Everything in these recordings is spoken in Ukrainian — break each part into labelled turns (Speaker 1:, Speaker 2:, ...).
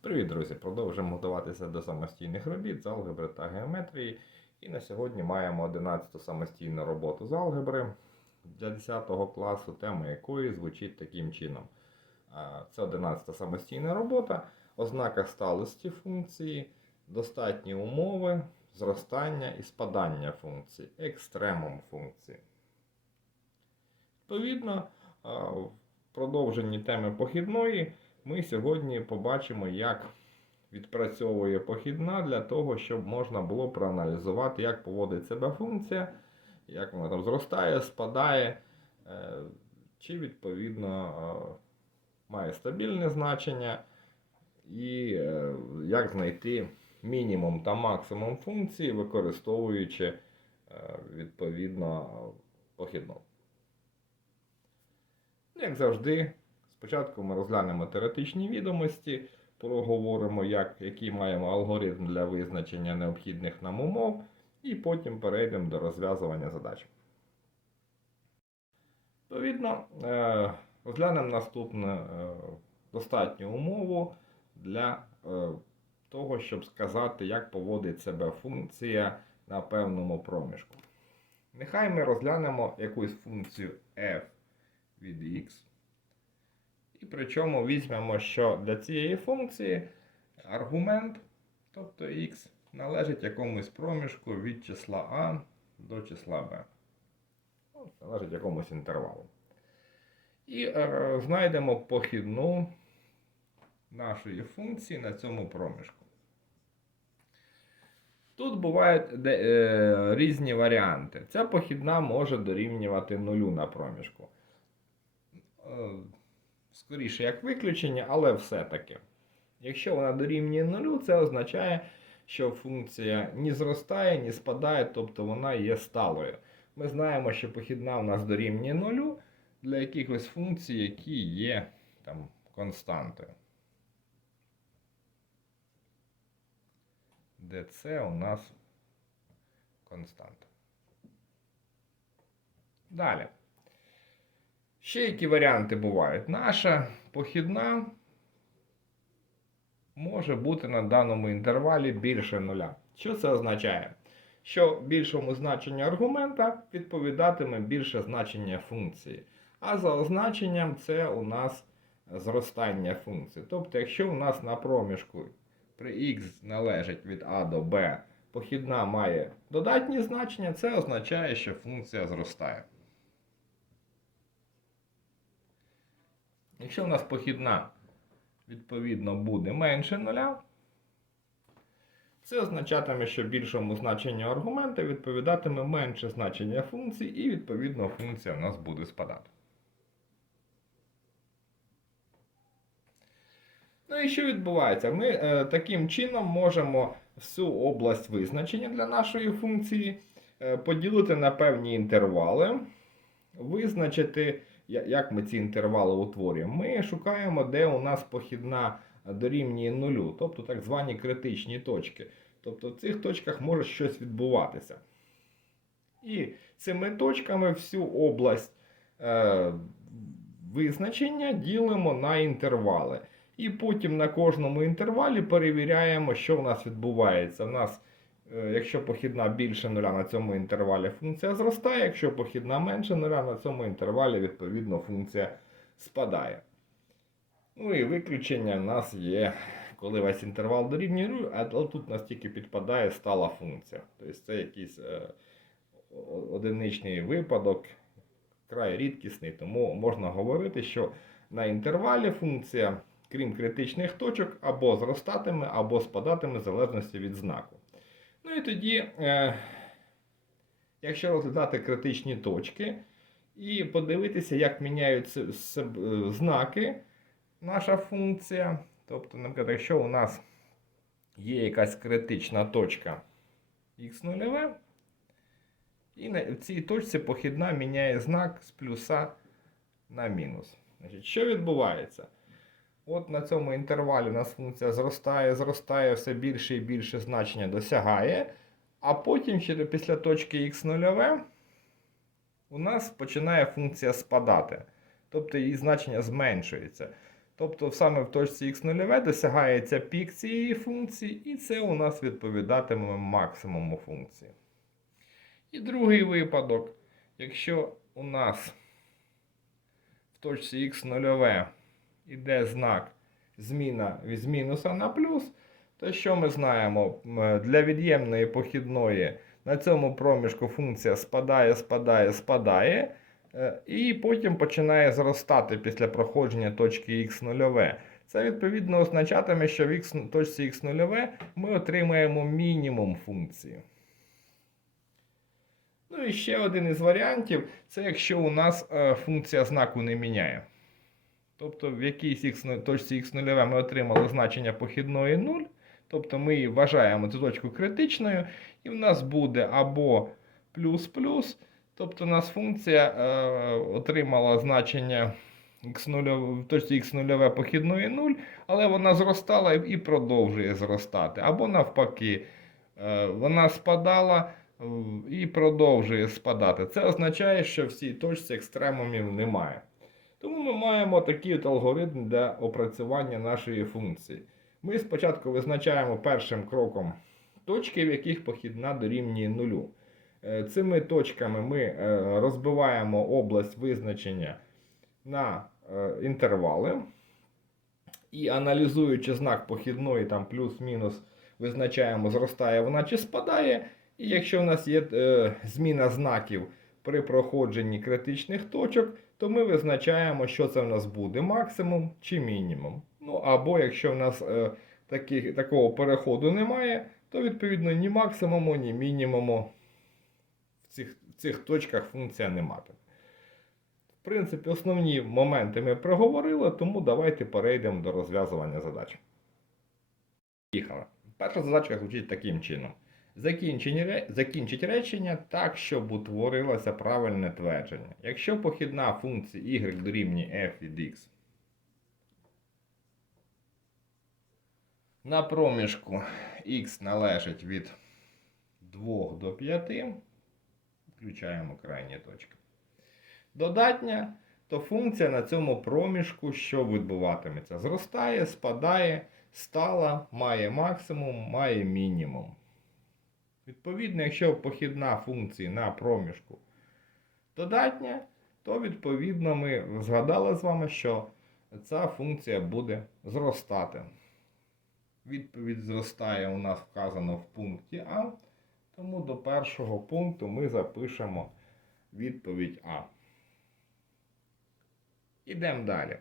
Speaker 1: Привіт, друзі! Продовжуємо готуватися до самостійних робіт з алгебри та геометрії. І на сьогодні маємо 11 самостійну роботу з алгебри для 10 класу, тема якої звучить таким чином. Це 11 самостійна робота, ознака сталості функції, достатні умови, зростання і спадання функції, екстремум функції. Відповідно, в продовженні теми похідної ми сьогодні побачимо, як відпрацьовує похідна для того, щоб можна було проаналізувати, як поводить себе функція, як вона там зростає, спадає, е, чи відповідно е, має стабільне значення, і е, як знайти мінімум та максимум функції, використовуючи відповідно похідну. Як завжди, спочатку ми розглянемо теоретичні відомості, проговоримо, як, який маємо алгоритм для визначення необхідних нам умов, і потім перейдемо до розв'язування задач. Відповідно, е, розглянемо наступну е, достатню умову для е, того, щоб сказати, як поводить себе функція на певному проміжку. Нехай ми розглянемо якусь функцію f від x. І причому візьмемо, що для цієї функції аргумент, тобто x, належить якомусь проміжку від числа a до числа b. Ну, Належить якомусь інтервалу. І е, знайдемо похідну нашої функції на цьому проміжку. Тут бувають де, е, різні варіанти. Ця похідна може дорівнювати нулю на проміжку. Скоріше як виключення, але все-таки. Якщо вона дорівнює нулю, це означає, що функція ні зростає, ні спадає, тобто вона є сталою. Ми знаємо, що похідна у нас дорівнює нулю для якихось функцій, які є там, константою. Де це у нас константа. Далі. Ще які варіанти бувають? Наша похідна може бути на даному інтервалі більше нуля. Що це означає? Що більшому значенню аргумента відповідатиме більше значення функції. А за означенням це у нас зростання функції. Тобто, якщо у нас на проміжку при x належить від a до b, похідна має додатні значення, це означає, що функція зростає. Якщо у нас похідна, відповідно, буде менше нуля, це означатиме, що більшому значенню аргумента відповідатиме менше значення функції, і, відповідно, функція у нас буде спадати. Ну і що відбувається? Ми е, таким чином можемо всю область визначення для нашої функції е, поділити на певні інтервали, визначити. Як ми ці інтервали утворюємо? Ми шукаємо, де у нас похідна дорівнює нулю, тобто так звані критичні точки. Тобто в цих точках може щось відбуватися. І цими точками всю область е, визначення ділимо на інтервали. І потім на кожному інтервалі перевіряємо, що в нас відбувається. У нас Якщо похідна більше нуля на цьому інтервалі функція зростає, якщо похідна менше нуля на цьому інтервалі, відповідно, функція спадає. Ну і виключення в нас є, коли весь інтервал дорівнює нулю, а тут у нас тільки підпадає стала функція. Тобто це якийсь е, одиничний випадок, край рідкісний, тому можна говорити, що на інтервалі функція, крім критичних точок, або зростатиме, або спадатиме в залежності від знаку. Ну і тоді, е, якщо розглядати критичні точки і подивитися, як міняються е, знаки наша функція. Тобто, наприклад, якщо у нас є якась критична точка х0, і в цій точці похідна міняє знак з плюса на мінус. Значить, що відбувається? От на цьому інтервалі у нас функція зростає, зростає, все більше і більше значення досягає. А потім, після точки х0, у нас починає функція спадати. Тобто її значення зменшується. Тобто саме в точці х0 досягається пік цієї функції, і це у нас відповідатиме максимуму функції. І другий випадок, якщо у нас в точці х0 йде знак зміна від мінуса на плюс, то що ми знаємо? Для від'ємної похідної на цьому проміжку функція спадає, спадає, спадає, е, і потім починає зростати після проходження точки х0. Це відповідно означатиме, що в точці х0 ми отримаємо мінімум функції. Ну і ще один із варіантів це якщо у нас е, функція знаку не міняє. Тобто в якійсь х, точці х0 ми отримали значення похідної 0, тобто ми вважаємо цю точку критичною, і в нас буде або плюс-плюс, тобто у нас функція е, отримала значення x0, в точці х0 похідної 0, але вона зростала і продовжує зростати. Або навпаки, е, вона спадала е, і продовжує спадати. Це означає, що в цій точці екстремумів немає. Тому ми маємо такий от алгоритм для опрацювання нашої функції. Ми спочатку визначаємо першим кроком точки, в яких похідна дорівнює нулю. Е, Цими точками ми е, розбиваємо область визначення на е, інтервали. І аналізуючи знак похідної, там плюс-мінус, визначаємо, зростає вона чи спадає. І якщо в нас є зміна знаків при проходженні критичних точок, то ми визначаємо, що це в нас буде максимум чи мінімум. Ну або якщо в нас е, таких, такого переходу немає, то відповідно ні максимуму, ні мінімуму в цих, в цих точках функція не матиме. В принципі, основні моменти ми проговорили, тому давайте перейдемо до розв'язування задач. Поїхали. Перша задача звучить таким чином. Закінчить речення так, щоб утворилося правильне твердження. Якщо похідна функція y дорівнює f від x на проміжку x належить від 2 до 5, включаємо крайні точки, додатня, то функція на цьому проміжку що відбуватиметься? Зростає, спадає, стала, має максимум, має мінімум. Відповідно, якщо похідна функція на проміжку додатня, то відповідно ми згадали з вами, що ця функція буде зростати. Відповідь зростає у нас вказано в пункті А, тому до першого пункту ми запишемо відповідь А. Ідемо далі.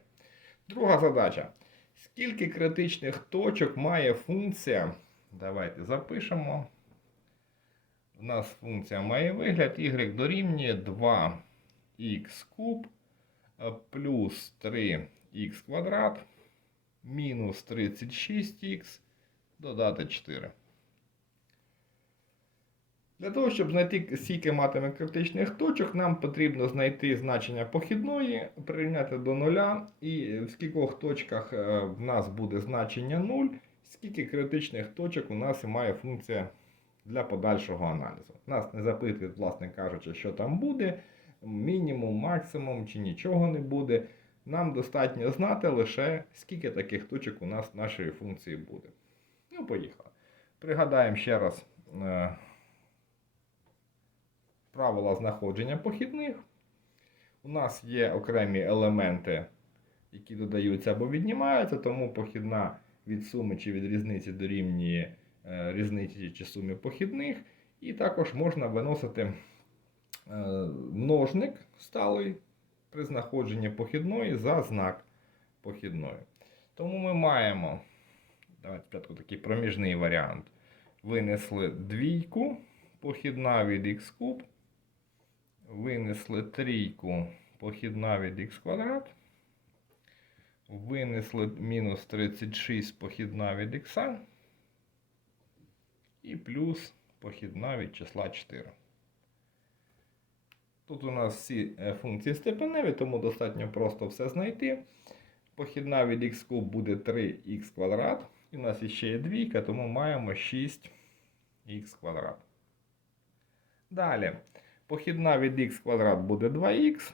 Speaker 1: Друга задача. Скільки критичних точок має функція? Давайте запишемо. У нас функція має вигляд y дорівнює 2х куб плюс 3х квадрат мінус 36х додати 4. Для того, щоб знайти скільки матиме критичних точок, нам потрібно знайти значення похідної, прирівняти до нуля, і в скількох точках е, в нас буде значення 0, скільки критичних точок у нас має функція для подальшого аналізу. Нас не запитують, власне кажучи, що там буде, мінімум, максимум чи нічого не буде. Нам достатньо знати лише, скільки таких точок у нас в нашої функції буде. Ну, поїхали. Пригадаємо ще раз е, правила знаходження похідних. У нас є окремі елементи, які додаються або віднімаються, тому похідна від суми чи від різниці дорівнює різниці чи сумі похідних. І також можна виносити е, множник сталий при знаходженні похідної за знак похідної. Тому ми маємо, давайте спочатку такий проміжний варіант. Винесли двійку, похідна від х куб. Винесли трійку, похідна від х квадрат. Винесли мінус 36 похідна від х. І плюс похідна від числа 4. Тут у нас всі е, функції степеневі, тому достатньо просто все знайти. Похідна від х куб буде 3х квадрат. І у нас ще є двійка, тому маємо 6х квадрат. Далі. Похідна від х квадрат буде 2х.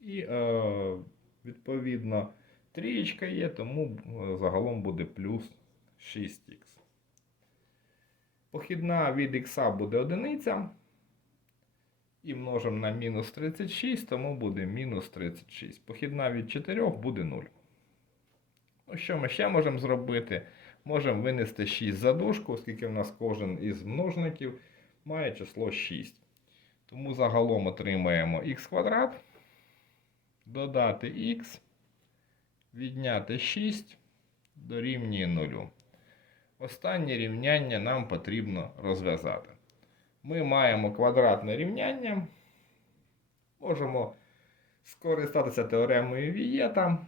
Speaker 1: І е, відповідно Трієчка є, тому е, загалом буде плюс 6х. Похідна від х буде одиниця. І множимо на мінус 36, тому буде мінус 36. Похідна від 4 буде 0. Ну, що ми ще можемо зробити? Можемо винести 6 за дужку, оскільки в нас кожен із множників має число 6. Тому загалом отримаємо х квадрат, додати х, відняти 6 дорівнює 0. Останнє рівняння нам потрібно розв'язати. Ми маємо квадратне рівняння. Можемо скористатися теоремою Вієта.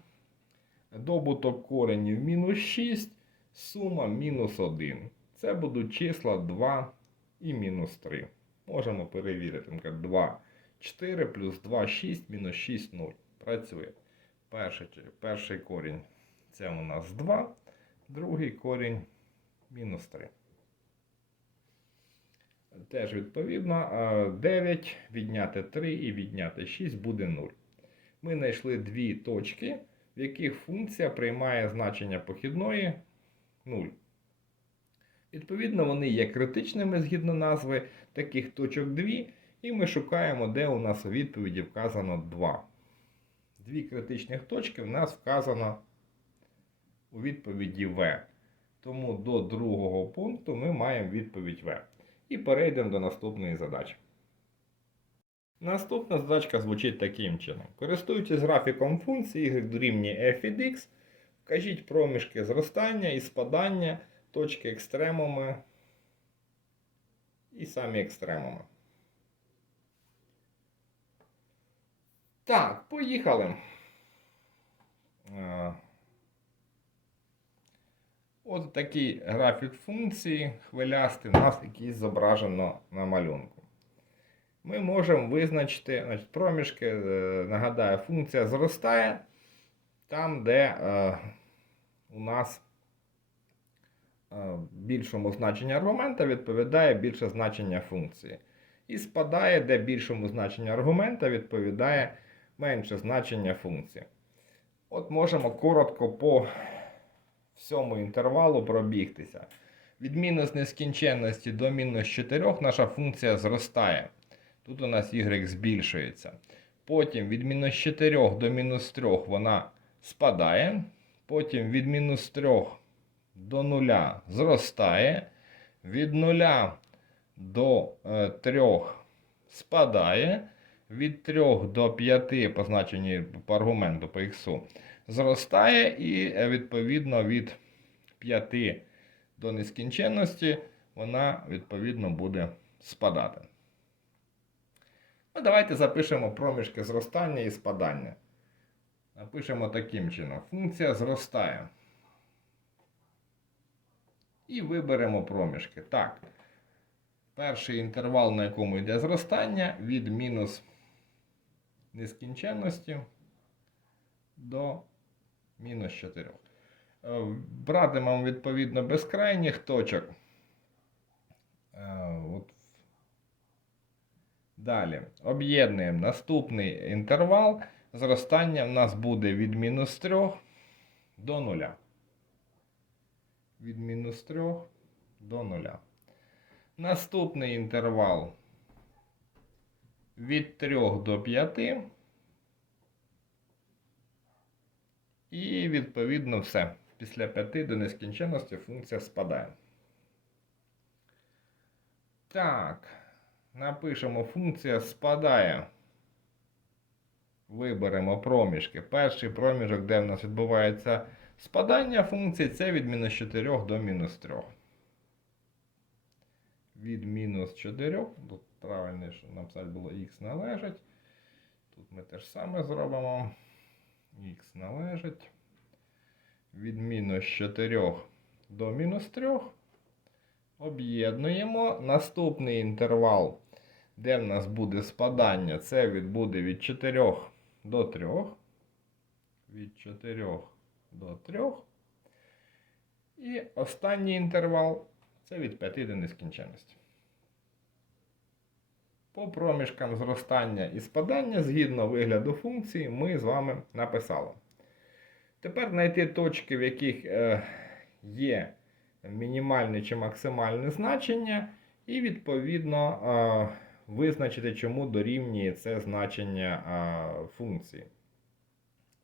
Speaker 1: Добуток коренів мінус 6, сума мінус 1. Це будуть числа 2 і мінус 3. Можемо перевірити. Наприклад, 2, 4 плюс 2, 6, мінус 6, 0. Працює. Перший, перший корінь це у нас 2, другий корінь мінус 3. Теж відповідно 9 відняти 3 і відняти 6 буде 0. Ми знайшли дві точки, в яких функція приймає значення похідної 0. Відповідно, вони є критичними згідно назви таких точок 2, і ми шукаємо, де у нас у відповіді вказано 2. Дві критичних точки в нас вказано у відповіді В. Тому до другого пункту ми маємо відповідь В. І перейдемо до наступної задачі. Наступна задачка звучить таким чином. Користуючись графіком функції y дорівнює f від x, вкажіть проміжки зростання і спадання точки екстремуми і самі екстремуми. Так, поїхали. От такий графік функції хвилястий у нас якийсь зображено на малюнку. Ми можемо визначити значить, проміжки, е, нагадаю, функція зростає там, де е, у нас е, більшому значенню аргумента відповідає більше значення функції. І спадає, де більшому значенню аргумента відповідає менше значення функції. От можемо коротко по всьому інтервалу пробігтися. Від мінус нескінченності до мінус 4 наша функція зростає. Тут у нас y збільшується. Потім від мінус 4 до мінус 3 вона спадає. Потім від мінус 3 до 0 зростає. Від 0 до 3 спадає. Від 3 до 5 по значенні по аргументу по х зростає і е, відповідно від 5 до нескінченності вона відповідно буде спадати. Ну, давайте запишемо проміжки зростання і спадання. Напишемо таким чином. Функція зростає. І виберемо проміжки. Так. Перший інтервал, на якому йде зростання, від мінус нескінченності до мінус 4. Е, Братимемо відповідно безкрайніх точок. Е, От. Далі. Об'єднуємо наступний інтервал. Зростання в нас буде від мінус 3 до 0. Від мінус 3 до 0. Наступний інтервал від 3 до 5. І відповідно все. Після 5 до нескінченності функція спадає. Так. Напишемо функція спадає. Виберемо проміжки. Перший проміжок, де в нас відбувається спадання функції, це від мінус 4 до мінус 3. Від мінус 4. Тут правильно, що написати було х належить. Тут ми те ж саме зробимо. Х належить. Від мінус 4 до мінус 3. Об'єднуємо. Наступний інтервал, де в нас буде спадання, це буде від 4 до 3. Від 4 до 3. І останній інтервал це від 5 до нескінченності. По проміжкам зростання і спадання, згідно вигляду функції, ми з вами написали. Тепер знайти точки, в яких е, є мінімальне чи максимальне значення, і відповідно е, визначити, чому дорівнює це значення е, функції.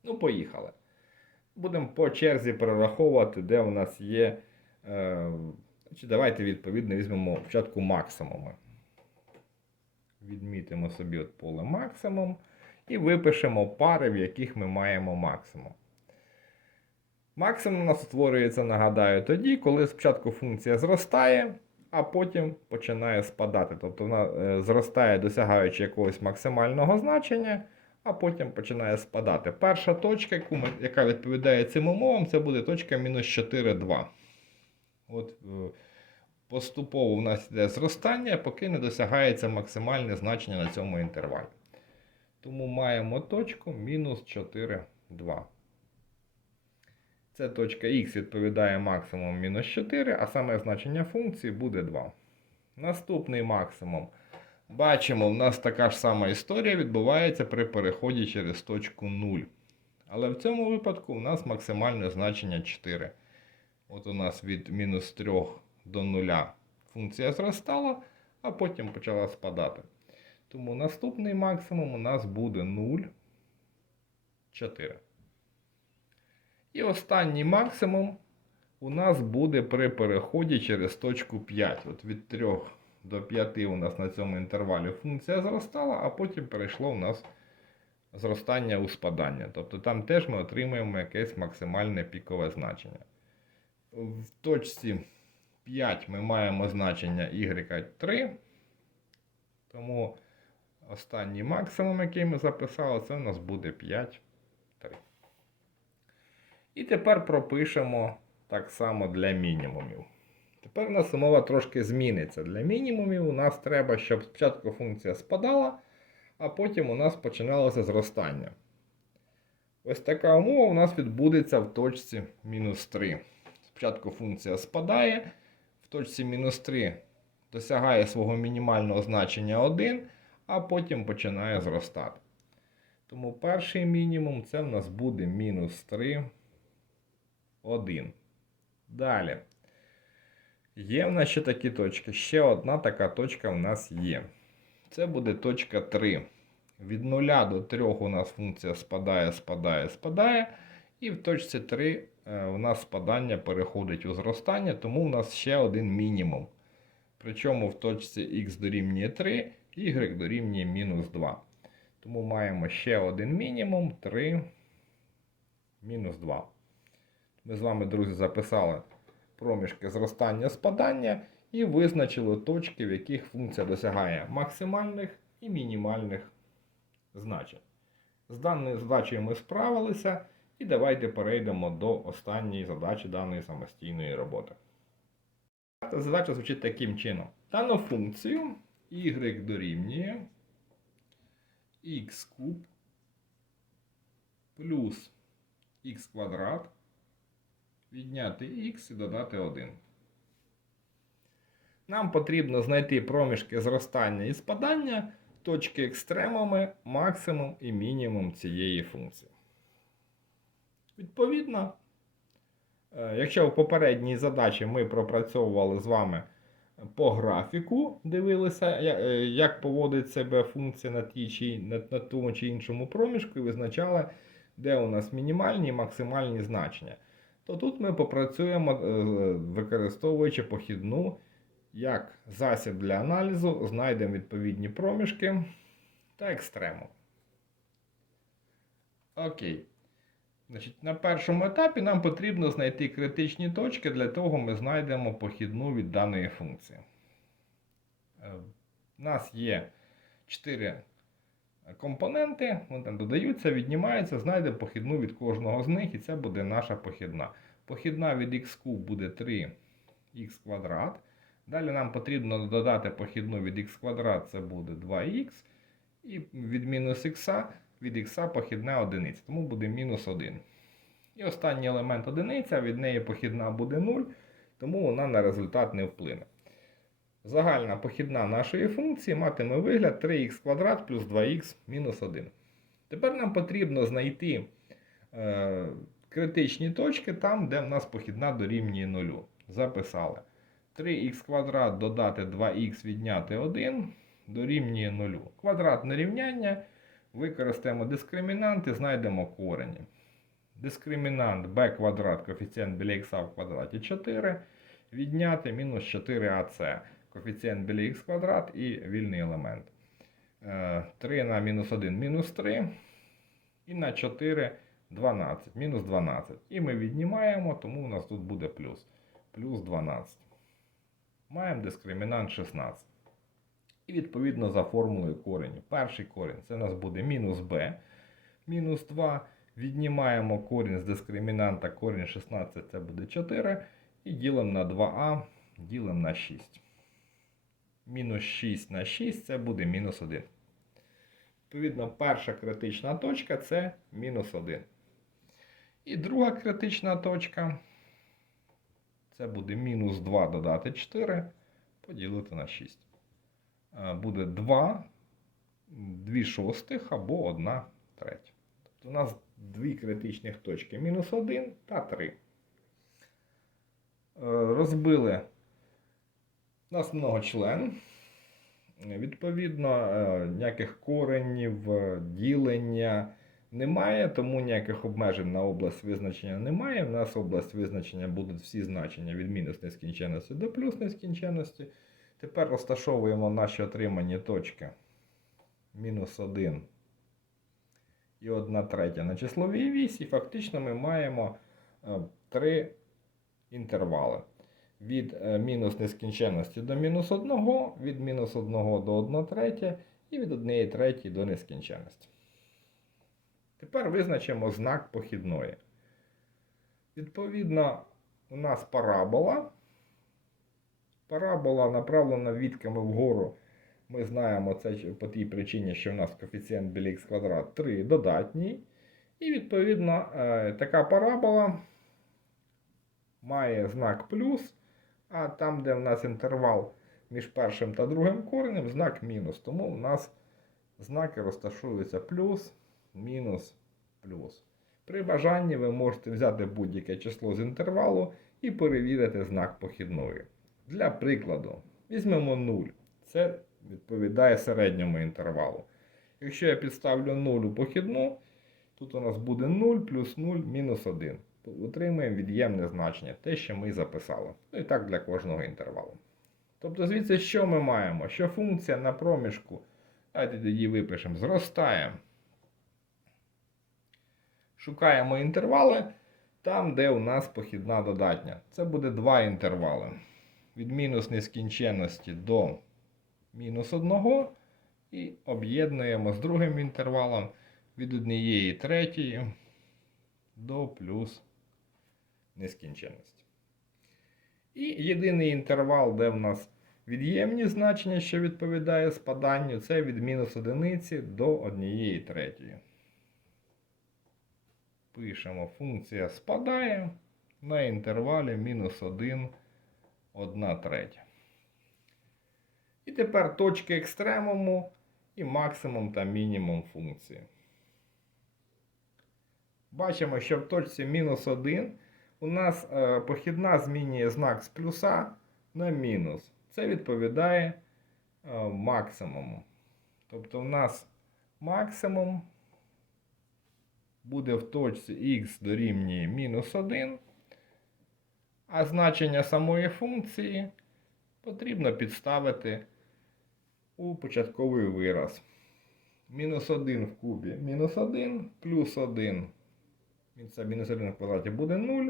Speaker 1: Ну, поїхали. Будемо по черзі перераховувати, де у нас є. Давайте відповідно візьмемо спочатку максимуми. Відмітимо собі от поле максимум і випишемо пари, в яких ми маємо максимум. Максимум у нас створюється, нагадаю, тоді, коли спочатку функція зростає, а потім починає спадати. Тобто вона е, зростає, досягаючи якогось максимального значення, а потім починає спадати. Перша точка, яка відповідає цим умовам, це буде точка мінус 4, 2. От, е, поступово у нас йде зростання, поки не досягається максимальне значення на цьому інтервалі. Тому маємо точку мінус 4, 2. Це точка х відповідає максимум мінус 4, а саме значення функції буде 2. Наступний максимум. Бачимо, в нас така ж сама історія відбувається при переході через точку 0. Але в цьому випадку у нас максимальне значення 4. От у нас від мінус 3 до 0 функція зростала, а потім почала спадати. Тому наступний максимум у нас буде 0, 4. І останній максимум у нас буде при переході через точку 5. От від 3 до 5 у нас на цьому інтервалі функція зростала, а потім перейшло у нас зростання у спадання. Тобто там теж ми отримуємо якесь максимальне пікове значення. В точці 5 ми маємо значення y3. Тому останній максимум, який ми записали, це у нас буде 5, 3. І тепер пропишемо так само для мінімумів. Тепер у нас умова трошки зміниться. Для мінімумів у нас треба, щоб спочатку функція спадала, а потім у нас починалося зростання. Ось така умова у нас відбудеться в точці мінус 3. Спочатку функція спадає, точці мінус 3 досягає свого мінімального значення 1, а потім починає зростати. Тому перший мінімум це в нас буде мінус 3, 1. Далі. Є в нас ще такі точки. Ще одна така точка в нас є. Це буде точка 3. Від 0 до 3 у нас функція спадає, спадає, спадає. І в точці 3 е, у нас спадання переходить у зростання, тому у нас ще один мінімум. Причому в точці х дорівнює 3, y дорівнює мінус 2. Тому маємо ще один мінімум 3 мінус 2. Ми з вами, друзі, записали проміжки зростання спадання і визначили точки, в яких функція досягає максимальних і мінімальних значень. З даною задачею ми справилися, і давайте перейдемо до останньої задачі даної самостійної роботи. Задача звучить таким чином. Дану функцію y дорівнює x куб плюс х квадрат відняти х і додати 1. Нам потрібно знайти проміжки зростання і спадання, точки екстремуми, максимум і мінімум цієї функції. Відповідно, е, якщо в попередній задачі ми пропрацьовували з вами по графіку, дивилися, е, як поводить себе функція на, тій чи, на, на тому чи іншому проміжку, і визначали, де у нас мінімальні і максимальні значення то тут ми попрацюємо, е, використовуючи похідну як засіб для аналізу, знайдемо відповідні проміжки та екстрему. Окей. Значить, На першому етапі нам потрібно знайти критичні точки, для того ми знайдемо похідну від даної функції. Е, У нас є 4 компоненти, вони там додаються, віднімаються, знайдемо похідну від кожного з них, і це буде наша похідна. Похідна від х куб буде 3х квадрат. Далі нам потрібно додати похідну від х квадрат, це буде 2х. І від мінус х від х похідна одиниця, тому буде мінус 1. І останній елемент одиниця, від неї похідна буде 0, тому вона на результат не вплине. Загальна похідна нашої функції матиме вигляд 3х квадрат плюс 2х мінус 1. Тепер нам потрібно знайти е, критичні точки там, де в нас похідна дорівнює 0. Записали. 3х квадрат додати 2х відняти 1 дорівнює 0. Квадратне рівняння. Використаємо дискримінант і знайдемо корені. Дискримінант b квадрат, коефіцієнт біля х в квадраті 4. Відняти мінус 4ac. Коефіцієнт біля х квадрат і вільний елемент. Е, 3 на мінус 1 мінус 3. І на 4 12. Мінус 12. І ми віднімаємо, тому у нас тут буде плюс. Плюс 12. Маємо дискримінант 16. І відповідно за формулою коренів. Перший корінь це у нас буде мінус b. Мінус 2. Віднімаємо корінь з дискримінанта, корінь 16 це буде 4. І ділимо на 2а, ділимо на 6. Мінус 6 на 6 це буде мінус 1. Відповідно, перша критична точка це мінус 1. І друга критична точка це буде мінус 2 додати 4, поділити на 6. Е, Буде 2, 2 шостих або 1 третя. Тобто у нас дві критичних точки мінус 1 та 3. Е, Розбили у нас многочлен. Відповідно, е, ніяких коренів, ділення немає, тому ніяких обмежень на область визначення немає. У нас область визначення будуть всі значення від мінус нескінченності до плюс нескінченності. Тепер розташовуємо наші отримані точки. Мінус 1 і 1 третя на числовій вісі. Фактично ми маємо е, три інтервали. Від е, мінус нескінченності до мінус 1, від мінус 1 до 1 третя і від 1 третій до нескінченності. Тепер визначимо знак похідної. Відповідно, у нас парабола. Парабола направлена відками вгору. Ми знаємо це по тій причині, що в нас коефіцієнт біля х квадрат 3 додатній. І відповідно е, така парабола має знак плюс, а там, де в нас інтервал між першим та другим коренем, знак мінус. Тому у нас знаки розташуються плюс, мінус, плюс. При бажанні ви можете взяти будь-яке число з інтервалу і перевірити знак похідної. Для прикладу, візьмемо 0. Це відповідає середньому інтервалу. Якщо я підставлю 0 у похідну, тут у нас буде 0 плюс 0 мінус 1. Отримуємо від'ємне значення, те, що ми записали. Ну і так для кожного інтервалу. Тобто, звідси, що ми маємо? Що функція на проміжку, давайте тоді випишемо, зростає. Шукаємо інтервали там, де у нас похідна додатня. Це буде два інтервали. Від мінус нескінченності до мінус 1 і об'єднуємо з другим інтервалом від однієї третьої до плюс нескінченності. І єдиний інтервал, де в нас від'ємні значення, що відповідає спаданню, це від мінус одиниці до однієї третьої. Пишемо, функція спадає на інтервалі мінус 1, 1 третя. І тепер точки екстремуму і максимум та мінімум функції. Бачимо, що в точці мінус 1 у нас е, похідна змінює знак з плюса на мінус. Це відповідає е, максимуму. Тобто, у нас максимум буде в точці х дорівнює мінус 1, а значення самої функції потрібно підставити у початковий вираз. Мінус 1 в кубі мінус 1, плюс 1. Це мінус 1 в квадраті буде 0.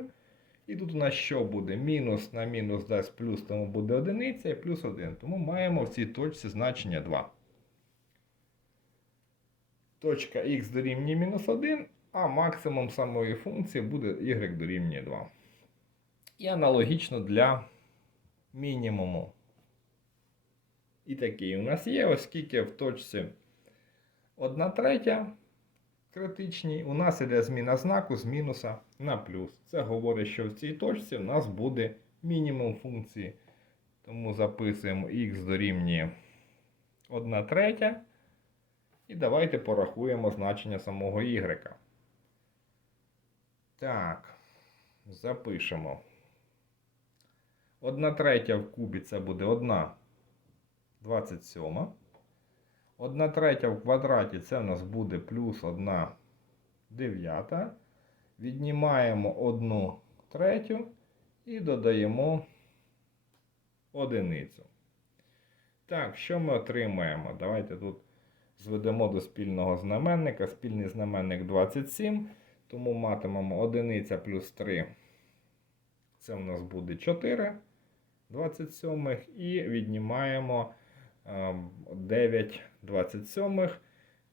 Speaker 1: І тут у нас що буде? Мінус на мінус дасть плюс, тому буде одиниця і плюс 1. Тому маємо в цій точці значення 2. Точка х дорівнює мінус 1, а максимум самої функції буде y дорівнює 2. І аналогічно для мінімуму. І такий у нас є, оскільки в точці 1 третя критичній, у нас іде зміна знаку з мінуса на плюс. Це говорить, що в цій точці у нас буде мінімум функції. Тому записуємо х дорівнює 1 третя. І давайте порахуємо значення самого y. Так, запишемо. Одна третя в кубі це буде 1 27. Одна третя в квадраті це в нас буде плюс 1 дев'ята. Віднімаємо 1 третю і додаємо одиницю. Так, що ми отримаємо? Давайте тут зведемо до спільного знаменника. Спільний знаменник 27. Тому матимемо 1 плюс 3. Це у нас буде 4 27 і віднімаємо е, 9 27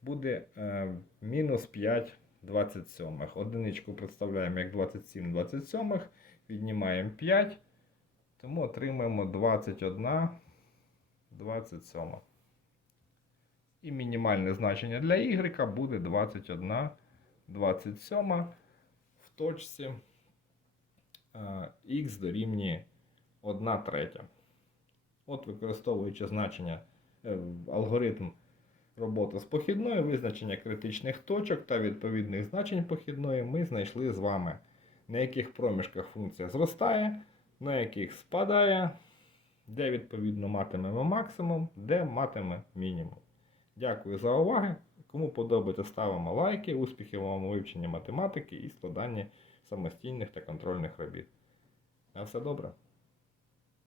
Speaker 1: буде е, мінус 5 27. Одиничку представляємо як 27 27, віднімаємо 5, тому отримаємо 21 27. І мінімальне значення для y буде 21 27 в точці е, х дорівнює 1 третя. От використовуючи значення е, алгоритм роботи з похідною, визначення критичних точок та відповідних значень похідної, ми знайшли з вами, на яких проміжках функція зростає, на яких спадає, де відповідно матимемо максимум, де матиме мінімум. Дякую за увагу. Кому подобається, ставимо лайки. Успіхів вам у вивченні математики і складанні самостійних та контрольних робіт. На все добре.